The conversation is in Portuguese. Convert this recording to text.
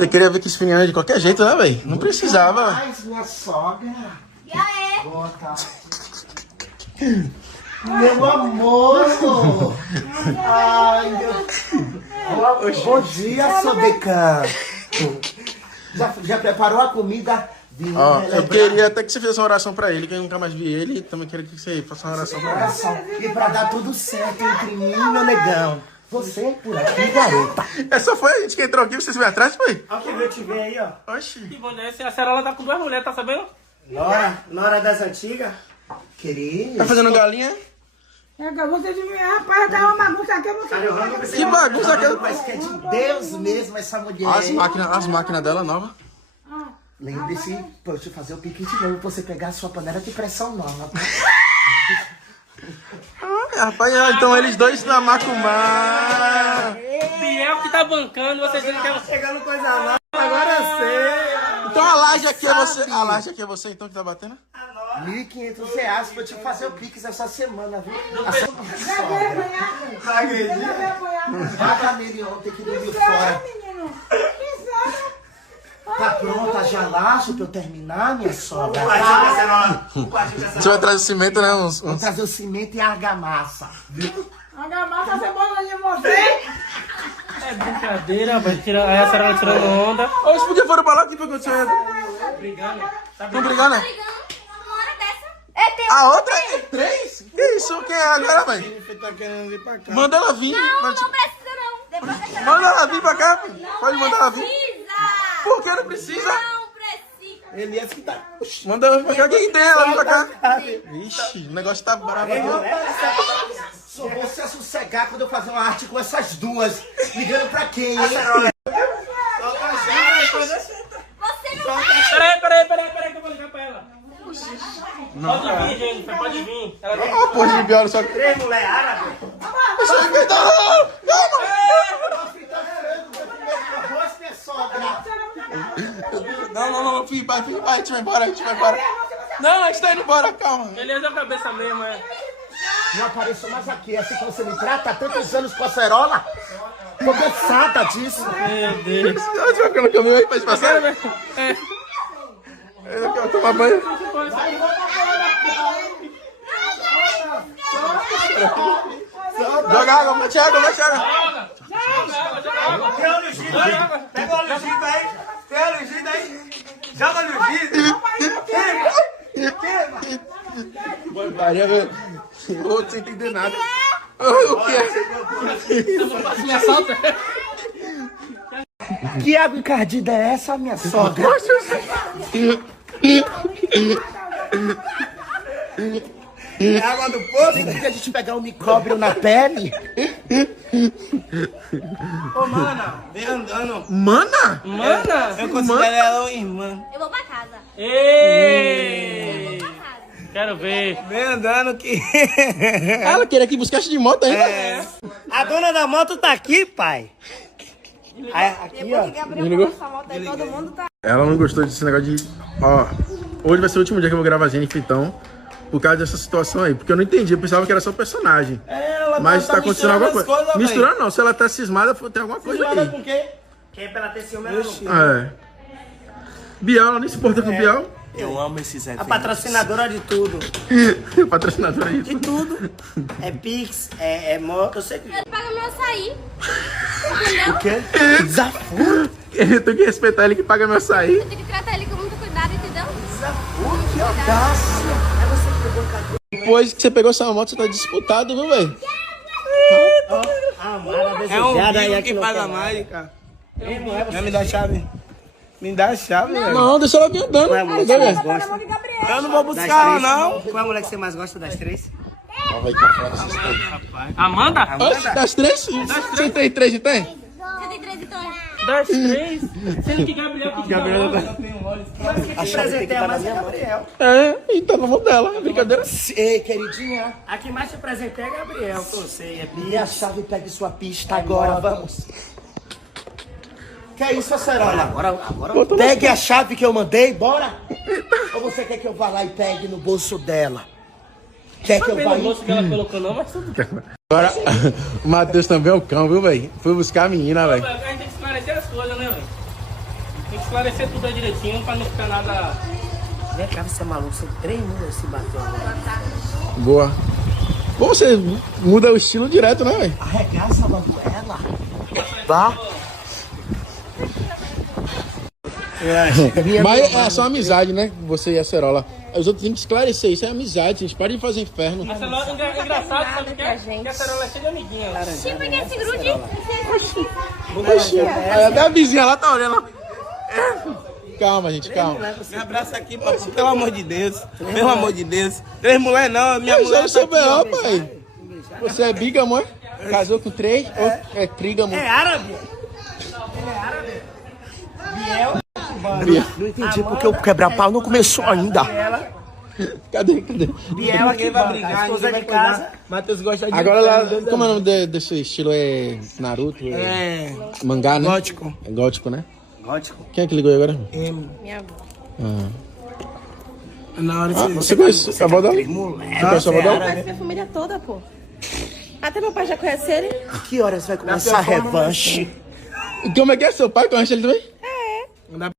Você queria ver que esse menino de qualquer jeito, né, velho? Não precisava. Mas minha sogra. E aí? Boa tarde. Meu amor! Ai, meu... Bom dia, Sobecan. Já preparou a comida? Ó, eu queria até que você fizesse uma oração pra ele, que eu nunca mais vi ele. Também queria que você faça uma oração pra ele. E pra dar tudo certo entre mim e meu negão. Você por aqui, garota. É, só foi a gente que entrou aqui, vocês veio atrás, foi? Olha que veio te ver aí, ó. Oxi. Que bom, né? A Cerola tá com duas mulheres, tá sabendo? Nora das antigas. Querido. Tá fazendo galinha? Você de mim, rapaz, tá uma bagunça aqui, eu não sei. Que bagunça que eu... Mas que é de Deus mesmo essa mulher. As máquinas dela nova. Lembre-se, pra eu te fazer o pique de novo, pra você pegar a sua panela de pressão nova. Rapaz, então eles dois na Macumá. Biel que tá bancando, vocês dizendo que ela... Chegando coisa nova, agora eu sei. Então a laje aqui é você. A laje aqui é você então que tá batendo? R$1.500 pra eu te fazer o Pix essa semana, viu? Paga nele ontem que dormiu fora. Tá pronta já laje pra eu terminar, minha sogra? Você vai trazer o cimento, né? Vou trazer o cimento e a argamassa. Argamassa a cebola de você. É brincadeira, vai tirar... Aí a Cerola tirando onda. Oxe, por que foram pra lá? O que foi que aconteceu? Brigando. Estão brigando, né? Uma hora dessa. É, tem A outra é 3? Que isso? Quem é agora, mãe? Tá querendo vir pra cá. Manda ela vir. Não precisa não. Depois deixa Manda ela vir pra cá. Pode mandar ela vir. Precisa. Por que não precisa? Não precisa. Elias que tá... Manda ela vir pra cá. Quem tem ela vir pra cá? Ixi, o negócio tá bravo aqui. Só vou se sossegar quando eu fazer uma arte com essas duas. Ligando pra quem, hein? Você não vai. Peraí, que eu vou ligar pra ela. Pode vir, gente, pode vir. Ela vem. Ó, porra de biólogo só. Três mulher árabe. Não, filho, vai, a gente vai embora, Não, a gente tá indo embora, calma. Beleza, é a cabeça mesmo, é. Não apareço mais aqui, é assim que você me trata há tantos anos com a Cerola. Tô cansada disso. Meu Deus. Você vai ficar no caminho aí pra gente passar? É. Eu quero tomar banho. Joga água, vai Thiago. Joga água. Tem óleo Gito aí. Pega o óleo Gito aí. Tem óleo Gito aí. Joga óleo Gito. Maria, velho. Outro sem entender nada. O que é? Me assalta. Que água encardida é essa, minha sogra? É água do poço. Tem que a gente pegar um micróbio na pele? Ô, mana, vem andando. Mana? Mana. Eu considero ela uma irmã. Eu vou pra casa. Ei. Pra casa. Quero ver. Vem andando que... Ela queria que buscasse de moto ainda. A dona da moto tá aqui, pai. Aí, aqui, ó. Depois que Gabriel passar a moto aí, todo mundo tá... Ela não gostou desse negócio de... Ó, hoje vai ser o último dia que eu vou gravar a Jennifer, então, por causa dessa situação aí. Porque eu não entendi, eu pensava que era só personagem. Ela Mas tá acontecendo alguma coisa. Coisas, Misturando não, se ela tá cismada, tem alguma coisa Misturada aí. com quê? Que é pra ela ter ciúme, ela não. É. Bial, ela nem se importa com o Bial. Eu amo esses eventos. A patrocinadora de tudo. Patrocinadora aí. De tudo. É Pix, é moto, eu sei que... Paga meu açaí. O quê? Desafio? Eu tenho que respeitar ele que paga meu açaí. Eu tenho que tratar ele com muito cuidado, entendeu? Que audácia. É você que pegou o cabelo. Depois que você pegou essa moto, você tá disputado, viu, velho? Amada, É um desejada bico aí que não paga quer mais, cara. Já me dá a chave. Me dá a chave, velho. Não, deixa ela vir andando. Qual é a mulher que Entendeu, você velho? mais gosta? Eu não vou Das buscar ela, três? não. Qual é a mulher que você mais gosta das três? Amanda? Oxe, das três? Você tem três e tem? Você tem 13 tons. Das três. Sendo que Gabriel que Gabriel dá. A chave tem que estar na minha mão. É, então na mão dela, é brincadeira. Ei, queridinha. A que mais te apresentei é Gabriel, que eu sei. É E a chave pegue sua pista agora, vamos. Que é isso, Cerola? Agora. Pegue a chave que eu mandei, bora? Ou você quer que eu vá lá e pegue no bolso dela? Quer que eu vá Pelo moço que ela colocou, não, mas tudo bem. Agora, o Matheus também é o cão, viu, velho? Foi buscar a menina, velho. A gente tem que esclarecer as coisas, né, velho? esclarecer tudo aí direitinho pra não ficar nada. Vem cá, você é maluco, você 3 minutos se bateu agora. Boa. Pô, você muda o estilo direto, né, velho? Arregaça a banguela. Vá. Mas é só amizade, né? Você e a Acerola. Os outros têm que esclarecer, isso é amizade, gente. Para de fazer inferno. A Cerola é engraçado, sabe o que é? Que a Cerola é cheia de amiguinha. Tipo que esse grude. Oxi, até a vizinha lá tá olhando. Calma, gente, calma. Me abraça aqui, papai, pelo amor de Deus. Pelo amor de Deus. 3 mulheres não, minha Eu mulher já sou tá aqui, ó. B.O., pai. Você é bígamo, é? Casou com 3 ou é trígamo? É árabe? Não entendi porque o quebra-pau não começou ainda. Cadê? Biela que Ninguém vai vai brigar, a esposa ninguém de vai casa. cuidar. Matheus gosta de... Agora lá, como é o nome desse estilo? É Naruto? É... Mangá, né? Gótico. É gótico, né? Gótico. Quem é que ligou aí agora? Minha avó. Na hora de... Você conhece a avó dela? Você conhece a avó dela? Conhece minha família toda, pô. Até meu pai já conhece ele. Que horas vai começar a revanche? Como é que é? Seu pai conhece ele também?